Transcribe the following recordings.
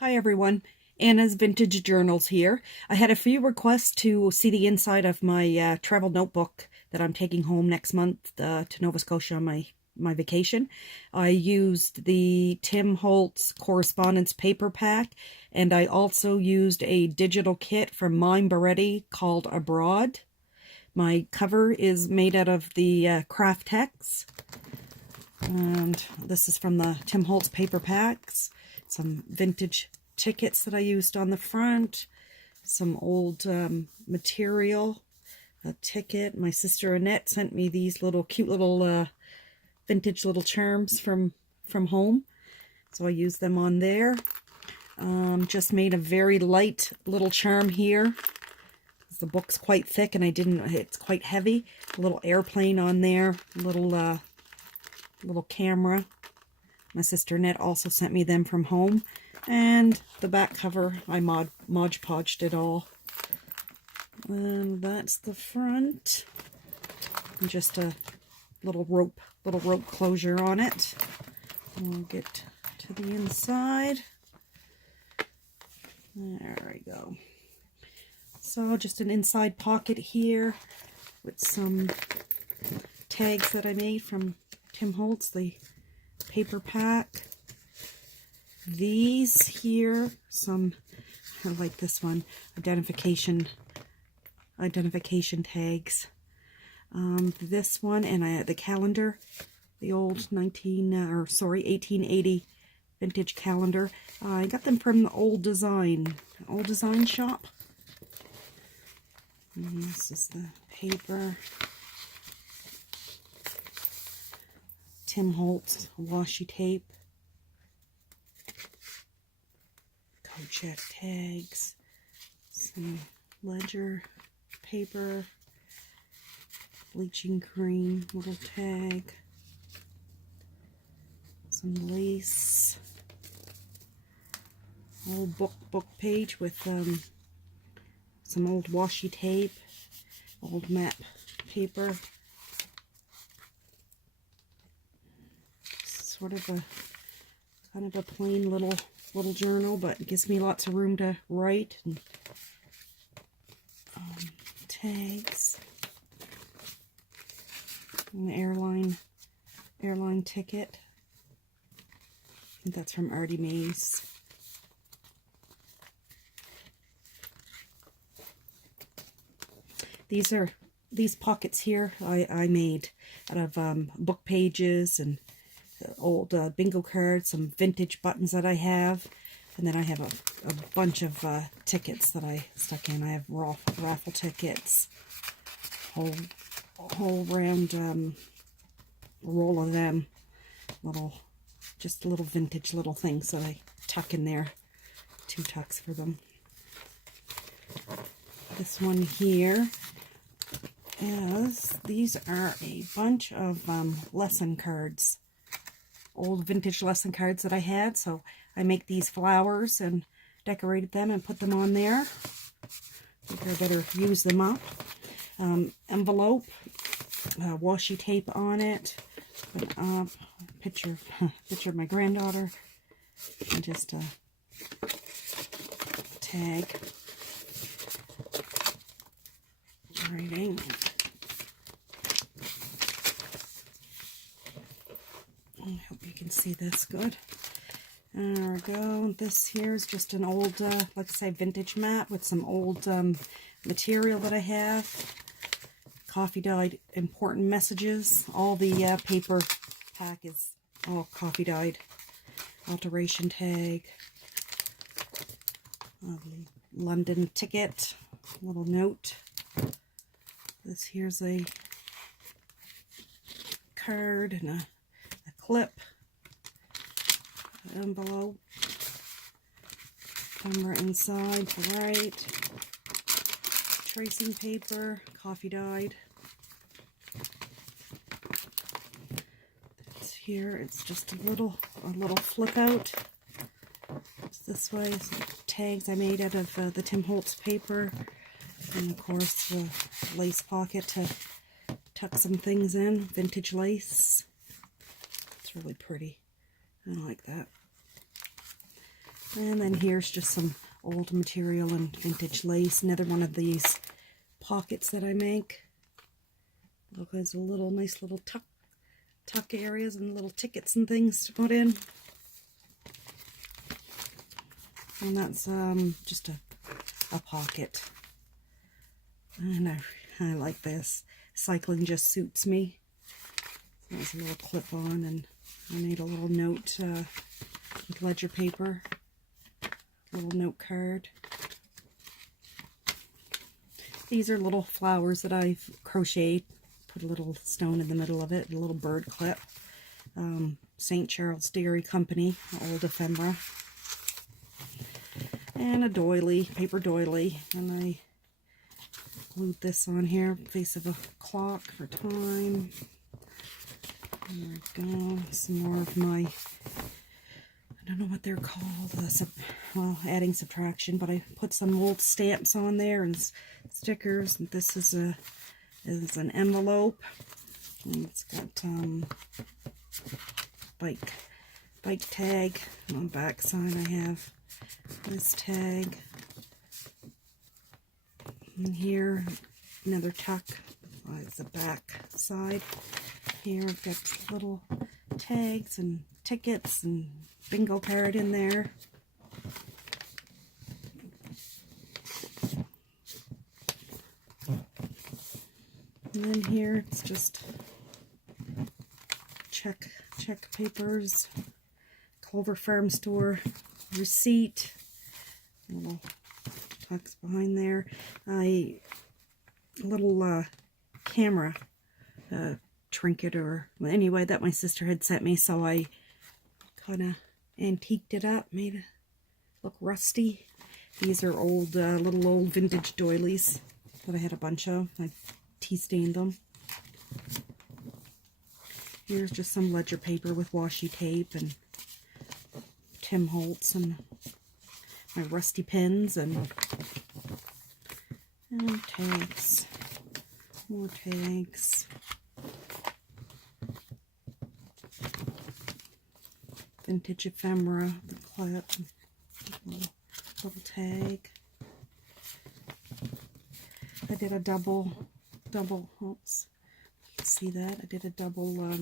Hi everyone, Anna's Vintage Journals here. I had a few requests to see the inside of my travel notebook that I'm taking home next month to Nova Scotia on my vacation. I used the Tim Holtz correspondence paper pack, and I also used a digital kit from Mime Beretti called Abroad. My cover is made out of the Craftex, and this is from the Tim Holtz paper packs. Some vintage tickets that I used on the front, some old material, a ticket. My sister Annette sent me these little cute little vintage little charms from home, so I used them on there. Just made a very light little charm here. The book's quite thick and it's quite heavy. A little airplane on there, little camera. My sister Annette also sent me them from home. And the back cover, I Mod Podged it all. And that's the front. And just a little rope closure on it. And we'll get to the inside. There we go. So just an inside pocket here with some tags that I made from Tim Holtz, the paper pack. These here, I like this one, identification tags. This one, and the calendar, the old 1880 vintage calendar. I got them from the Old Design shop. And this is the paper. Tim Holtz washi tape. Code check tags. Some ledger paper. Bleaching cream little tag. Some lace. Old book page with some old washi tape. Old map paper. Sort of a kind of a plain little journal, but it gives me lots of room to write. And tags, an airline ticket. I think that's from Artie Mays. These pockets here I made out of book pages and old bingo cards, some vintage buttons that I have, and then I have a bunch of tickets that I stuck in. I have raffle tickets, whole round roll of them, just little vintage little things that I tuck in there, 2 tucks for them. This one here these are a bunch of lesson cards. Old vintage lesson cards that I had, so I make these flowers and decorated them and put them on there. I think I better use them up. Envelope, washi tape on it, put up picture of my granddaughter, and just a tag. Writing. I hope you can see this good. There we go. This here is just an old, like I say, vintage map with some old material that I have. Coffee dyed important messages. All the paper pack is all coffee dyed. Alteration tag. London ticket. Little note. This here's a card and a clip, envelope, camera inside to write, tracing paper, coffee dyed. It's here, it's just a little flip out. It's this way, some tags I made out of the Tim Holtz paper, and of course the lace pocket to tuck some things in, vintage lace. It's really pretty. I like that. And then here's just some old material and vintage lace. Another one of these pockets that I make. Look, there's a little nice little tuck areas and little tickets and things to put in. And that's just a pocket. And I like this. Cycling just suits me. So there's a little clip on, and I made a little note with ledger paper. Little note card. These are little flowers that I've crocheted. Put a little stone in the middle of it, a little bird clip. St. Charles Dairy Company, old ephemera. And a doily, paper doily. And I glued this on here, face of a clock for time. There we go. Some more of my, I don't know what they're called, well, adding subtraction, but I put some old stamps on there and stickers. And this is an envelope. And it's got bike tag. On the back side I have this tag. And here another tuck. It's the back side. Here I've got little tags and tickets and bingo card in there. And then here it's just check papers, Clover Farm Store receipt, little tucks behind there. A little camera trinket, or well, anyway, that my sister had sent me, so I kind of antiqued it up, made it look rusty. These are old, little old vintage doilies that I had a bunch of. I tea stained them. Here's just some ledger paper with washi tape and Tim Holtz and my rusty pins and tags. More tags. Vintage ephemera, the clip, little tag. I did a double, oops, you can see that. I did a double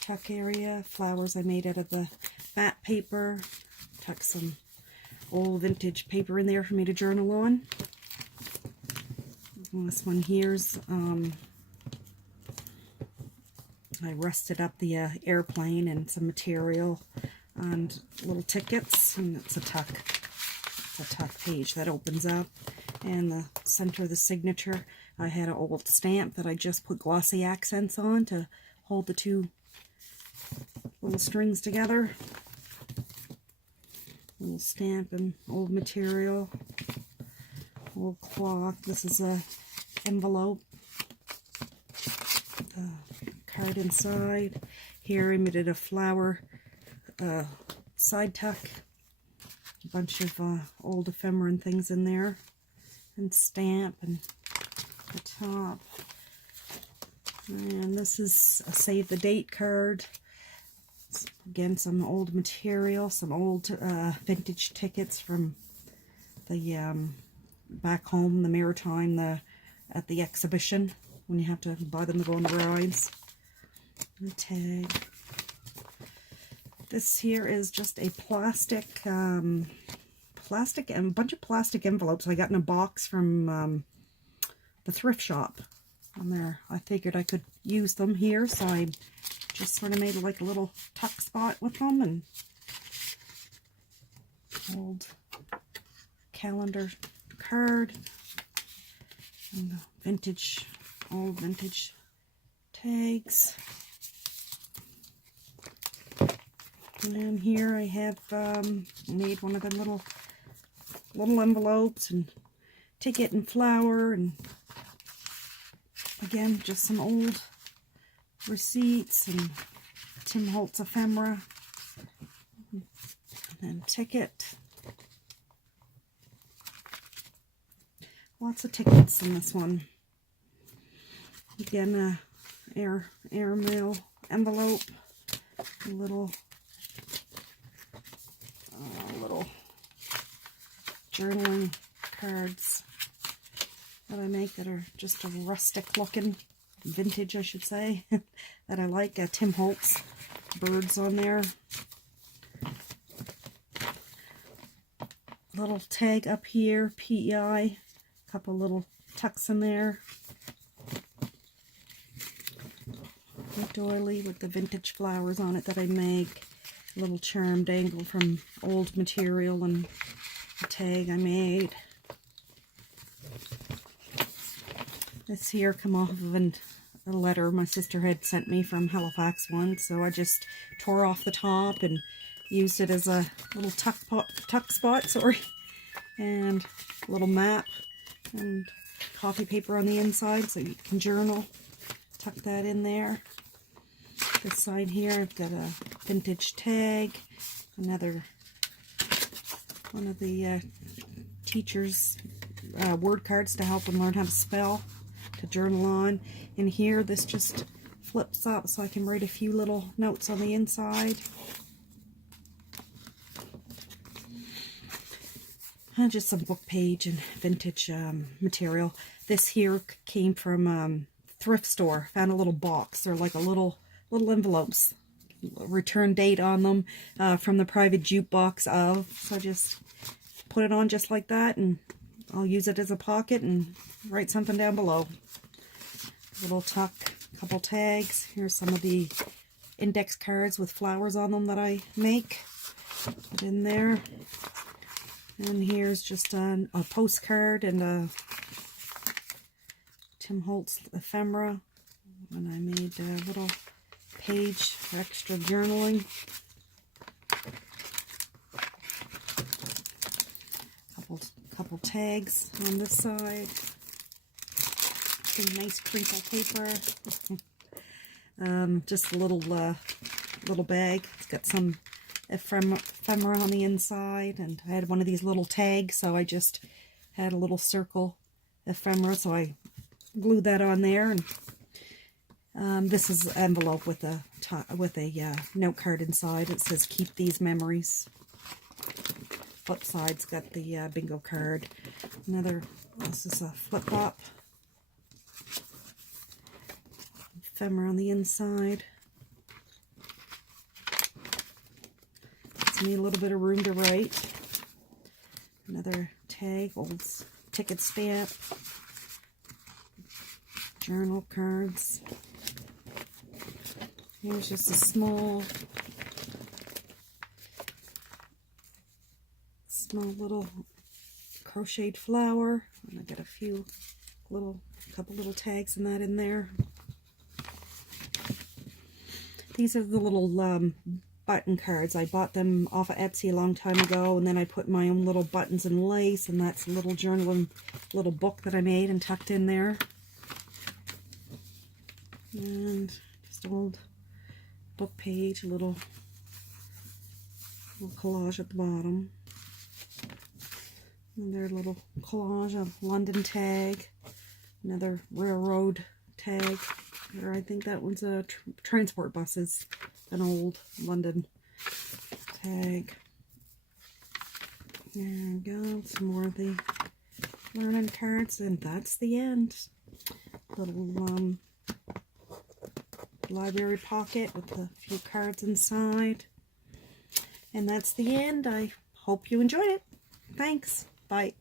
tuck area, flowers I made out of the matte paper. Tuck some old vintage paper in there for me to journal on. And this one here's, I rusted up the airplane and some material and little tickets, and it's a tuck page that opens up. And the center of the signature, I had an old stamp that I just put glossy accents on to hold the two little strings together. Little stamp and old material, old cloth. This is a envelope. Card inside. Here I made it a flower side tuck. A bunch of old ephemera and things in there. And stamp and the top. And this is a save the date card. Again, some old material, some old vintage tickets from the back home, the Maritime, at the exhibition, when you have to buy them to go on the rides. And a tag. This here is just a plastic and a bunch of plastic envelopes I got in a box from the thrift shop. On there, I figured I could use them here, so I just sort of made like a little tuck spot with them, and old calendar card, and the old vintage tags. And then here I have made one of the little envelopes and ticket and flower, and again just some old receipts and Tim Holtz ephemera, and then ticket. Lots of tickets in this one. Again, airmail envelope, a little journaling cards that I make that are just a rustic looking, vintage I should say, that I like. Tim Holtz birds on there. Little tag up here, PEI, couple little tucks in there. A doily with the vintage flowers on it that I make. A little charm dangle from old material and a tag I made. This here come off of a letter my sister had sent me from Halifax once, so I just tore off the top and used it as a little tuck spot, sorry, and a little map and coffee paper on the inside so you can journal. Tuck that in there. This side here I've got a vintage tag, another one of the teachers' word cards to help them learn how to spell, to journal on. In here this just flips up so I can write a few little notes on the inside. And just some book page and vintage material. This here came from thrift store. Found a little box. They're like a little envelopes. Return date on them from the private jukebox of. So I just put it on just like that, and I'll use it as a pocket and write something down below. Little tuck, couple tags. Here's some of the index cards with flowers on them that I make. Put in there. And here's just a postcard and a Tim Holtz ephemera. And I made a little page for extra journaling. Couple tags on this side. Some nice crinkle paper. Just a little bag. It's got some ephemera on the inside, and I had one of these little tags, so I just had a little circle ephemera, so I glued that on there. And this is an envelope with a note card inside. It says keep these memories. Flip side's got the bingo card. This is a flip up. Ephemera on the inside. Gives me a little bit of room to write. Another tag, old ticket stamp. Journal cards. Here's just a small little crocheted flower, and I got a few couple little tags and that in there. These are the little button cards. I bought them off of Etsy a long time ago, and then I put my own little buttons and lace, and that's a little journaling little book that I made and tucked in there. And just an old book page, a little collage at the bottom. Another little collage of London tag. Another railroad tag. Or I think that one's a transport buses. An old London tag. There we go. Some more of the learning cards, and that's the end. Little library pocket with a few cards inside. And that's the end. I hope you enjoyed it. Thanks. Bye.